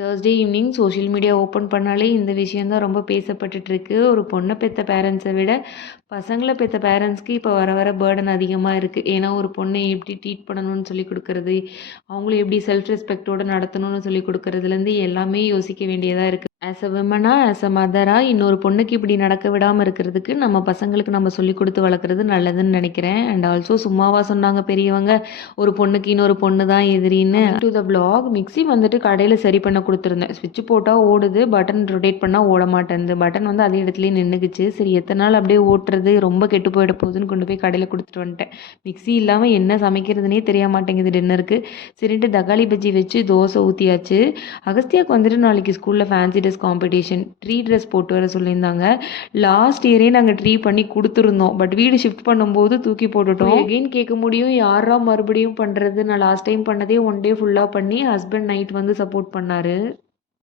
Thursday evening social media open பண்ணாலே இந்த விஷயம் தான் ரொம்ப பேசப்பட்டுட்டு இருக்கு. ஒரு பொண்ணை பெற்ற பேரண்ட்ஸை விட பசங்களை பெற்ற பேரண்ட்ஸ்க்கு இப்போ வர வர பேர்டன் அதிகமாக இருக்குது. ஏன்னா ஒரு பொண்ணை எப்படி ட்ரீட் பண்ணணும்னு சொல்லி கொடுக்கறது, அவங்கள எப்படி செல்ஃப் ரெஸ்பெக்டோடு நடத்தணும்னு சொல்லி கொடுக்கறதுலேருந்து எல்லாமே யோசிக்க வேண்டியதாக இருக்குது. ஆஸ் அ விமனா, ஆஸ் அ மதராக இன்னொரு பொண்ணுக்கு இப்படி நடக்க விடாமல் இருக்கிறதுக்கு நம்ம பசங்களுக்கு நம்ம சொல்லி கொடுத்து வளர்க்குறது நல்லதுன்னு நினைக்கிறேன். அண்ட் ஆல்சோ சும்மாவா சொன்னாங்க பெரியவங்க, ஒரு பொண்ணுக்கு இன்னொரு பொண்ணு தான் எதிரின்னு. டு த vlog, மிக்ஸி வந்துட்டு கடையில் சரி பண்ண கொடுத்துருந்தேன். ஸ்விட்ச் போட்டால் ஓடுது, பட்டன் ரொட்டேட் பண்ணால் ஓட மாட்டேங்குது. பட்டன் வந்து அதே இடத்துலயே நின்றுக்குச்சு. சரி எத்தனை நாள் அப்படியே ஓட்டுறது, ரொம்ப கெட்டு போயிட போகுதுன்னு கொண்டு போய் கடையில் கொடுத்துட்டு வந்துட்டேன். மிக்ஸி இல்லாமல் என்ன சமைக்கிறதுனே தெரிய மாட்டேங்குது டின்னருக்கு. சரின்ட்டு தக்காளி பஜ்ஜி வச்சு தோசை ஊற்றியாச்சு. அகஸ்தியாவுக்கு வந்துட்டு நாளைக்கு ஸ்கூலில் fancy dress competition, tree dress போட்டு வர சொல்லியிருந்தாங்க. லாஸ்ட் இயரே நாங்கள் ட்ரீ பண்ணி கொடுத்துருந்தோம். பட் வீடு ஷிஃப்ட் பண்ணும்போது தூக்கி போட்டுட்டோம். எகெயின் கேட்க முடியும், யாரா மறுபடியும் பண்ணுறது, நான் லாஸ்ட் டைம் பண்ணதே ஒன் டே ஃபுல்லாக பண்ணி ஹஸ்பண்ட் நைட் வந்து சப்போர்ட் பண்ணார்.